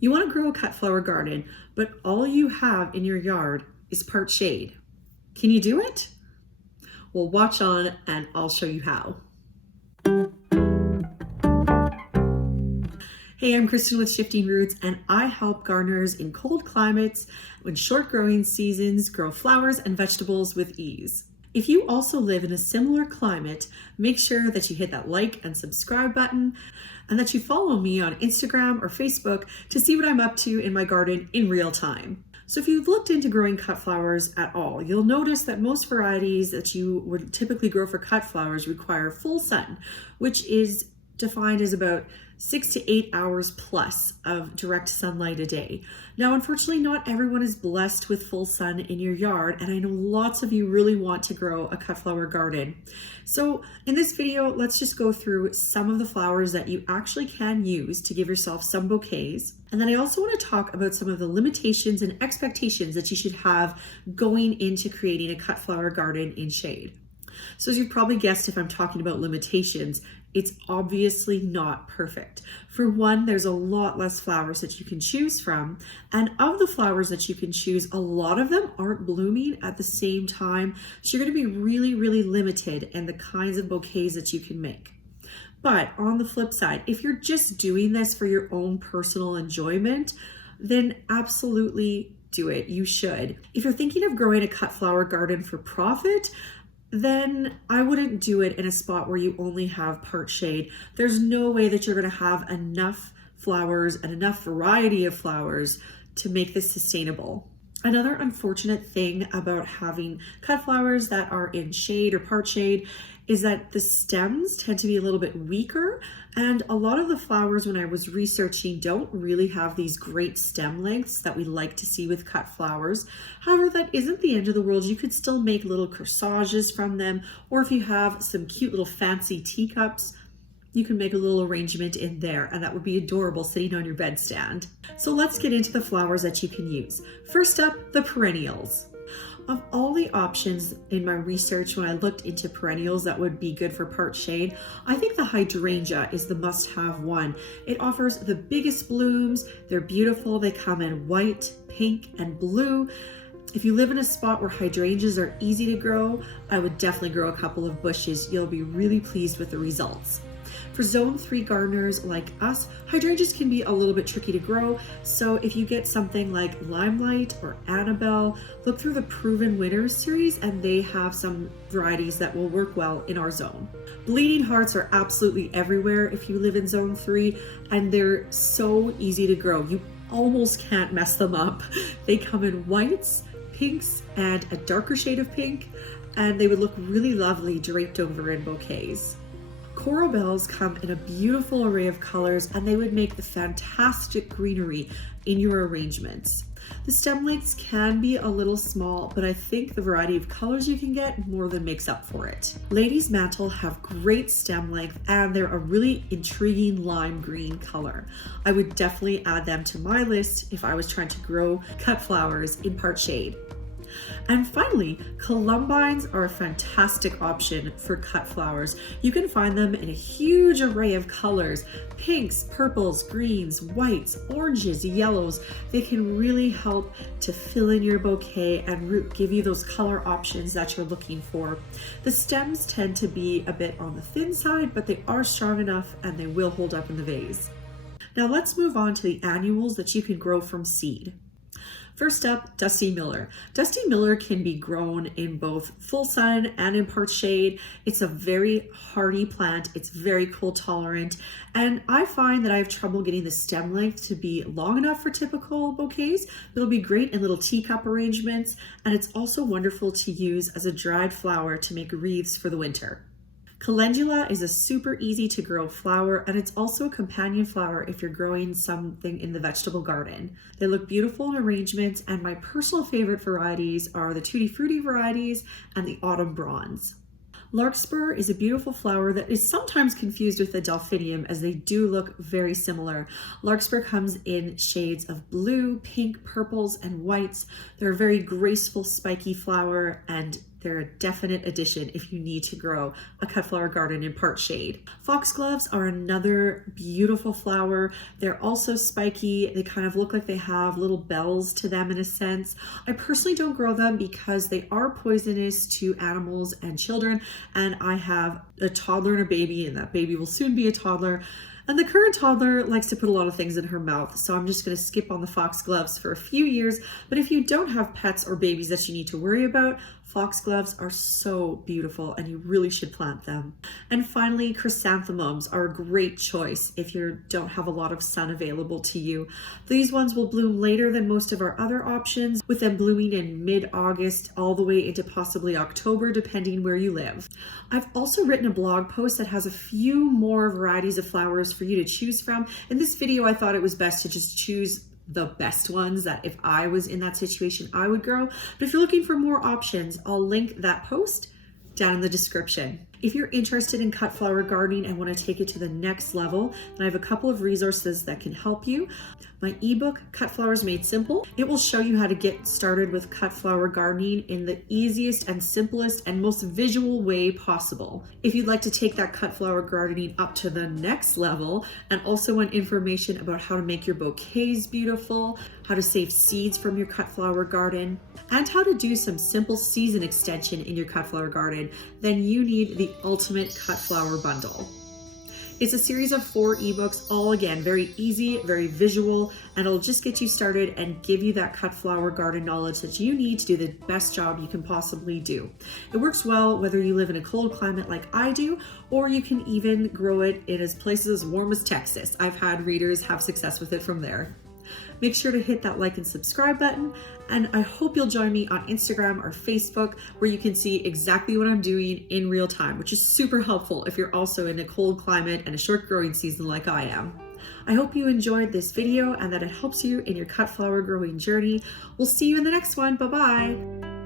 You want to grow a cut flower garden, but all you have in your yard is part shade. Can you do it? Well, watch on and I'll show you how. Hey, I'm Kristen with Shifting Roots, and I help gardeners in cold climates when short growing seasons grow flowers and vegetables with ease. If you also live in a similar climate, make sure that you hit that like and subscribe button and that you follow me on Instagram or Facebook to see what I'm up to in my garden in real time. So if you've looked into growing cut flowers at all, you'll notice that most varieties that you would typically grow for cut flowers require full sun, which is defined as about 6 to 8 hours plus of direct sunlight a day. Now, unfortunately, not everyone is blessed with full sun in your yard, and I know lots of you really want to grow a cut flower garden. So in this video, let's just go through some of the flowers that you actually can use to give yourself some bouquets. And then I also want to talk about some of the limitations and expectations that you should have going into creating a cut flower garden in shade. So as you've probably guessed, if I'm talking about limitations, it's obviously not perfect. For one, there's a lot less flowers that you can choose from. And of the flowers that you can choose, a lot of them aren't blooming at the same time. So you're going to be really, really limited in the kinds of bouquets that you can make. But on the flip side, if you're just doing this for your own personal enjoyment, then absolutely do it. You should. If you're thinking of growing a cut flower garden for profit, then I wouldn't do it in a spot where you only have part shade. There's no way that you're going to have enough flowers and enough variety of flowers to make this sustainable. Another unfortunate thing about having cut flowers that are in shade or part shade is that the stems tend to be a little bit weaker, and a lot of the flowers, when I was researching, don't really have these great stem lengths that we like to see with cut flowers. However, that isn't the end of the world. You could still make little corsages from them, or if you have some cute little fancy teacups, you can make a little arrangement in there, and that would be adorable sitting on your bedstand. So let's get into the flowers that you can use. First up, the perennials. Of all the options in my research when I looked into perennials that would be good for part shade, I think the hydrangea is the must-have one. It offers the biggest blooms, they're beautiful, they come in white, pink, and blue. If you live in a spot where hydrangeas are easy to grow, I would definitely grow a couple of bushes. You'll be really pleased with the results. For zone 3 gardeners like us, hydrangeas can be a little bit tricky to grow, so if you get something like Limelight or Annabelle, look through the Proven Winners series and they have some varieties that will work well in our zone. Bleeding hearts are absolutely everywhere if you live in zone 3, and they're so easy to grow. You almost can't mess them up. They come in whites, pinks, and a darker shade of pink, and they would look really lovely draped over in bouquets. Coral bells come in a beautiful array of colors, and they would make the fantastic greenery in your arrangements. The stem lengths can be a little small, but I think the variety of colors you can get more than makes up for it. Ladies' mantle have great stem length, and they're a really intriguing lime green color. I would definitely add them to my list if I was trying to grow cut flowers in part shade. And finally, columbines are a fantastic option for cut flowers. You can find them in a huge array of colors: pinks, purples, greens, whites, oranges, yellows. They can really help to fill in your bouquet and give you those color options that you're looking for. The stems tend to be a bit on the thin side, but they are strong enough and they will hold up in the vase. Now let's move on to the annuals that you can grow from seed. First up, Dusty Miller. Dusty Miller can be grown in both full sun and in part shade. It's a very hardy plant. It's very cold tolerant. And I find that I have trouble getting the stem length to be long enough for typical bouquets. It'll be great in little teacup arrangements. And it's also wonderful to use as a dried flower to make wreaths for the winter. Calendula is a super easy to grow flower, and it's also a companion flower if you're growing something in the vegetable garden. They look beautiful in arrangements, and my personal favorite varieties are the Tutti Frutti varieties and the Autumn Bronze. Larkspur is a beautiful flower that is sometimes confused with the delphinium, as they do look very similar. Larkspur comes in shades of blue, pink, purples, and whites. They're a very graceful, spiky flower, and They're a definite addition if you need to grow a cut flower garden in part shade. Foxgloves are another beautiful flower. They're also spiky. They kind of look like they have little bells to them in a sense. I personally don't grow them because they are poisonous to animals and children, and I have a toddler and a baby, and that baby will soon be a toddler. And the current toddler likes to put a lot of things in her mouth, so I'm just going to skip on the foxgloves for a few years. But if you don't have pets or babies that you need to worry about, foxgloves are so beautiful and you really should plant them. And finally, chrysanthemums are a great choice if you don't have a lot of sun available to you. These ones will bloom later than most of our other options, with them blooming in mid-August all the way into possibly October, depending where you live. I've also written a blog post that has a few more varieties of flowers for you to choose from. In this video, I thought it was best to just choose the best ones that if I was in that situation, I would grow. But if you're looking for more options, I'll link that post down in the description. If you're interested in cut flower gardening and want to take it to the next level, then I have a couple of resources that can help you. My ebook, Cut Flowers Made Simple. It will show you how to get started with cut flower gardening in the easiest and simplest and most visual way possible. If you'd like to take that cut flower gardening up to the next level and also want information about how to make your bouquets beautiful, how to save seeds from your cut flower garden, and how to do some simple season extension in your cut flower garden, then you need the Ultimate Cut Flower Bundle. It's a series of 4 ebooks, all again, very easy, very visual, and it'll just get you started and give you that cut flower garden knowledge that you need to do the best job you can possibly do. It works well whether you live in a cold climate like I do, or you can even grow it in places as warm as Texas. I've had readers have success with it from there. Make sure to hit that like and subscribe button, and I hope you'll join me on Instagram or Facebook, where you can see exactly what I'm doing in real time, which is super helpful if you're also in a cold climate and a short growing season like I am. I hope you enjoyed this video and that it helps you in your cut flower growing journey. We'll see you in the next one. Bye-bye.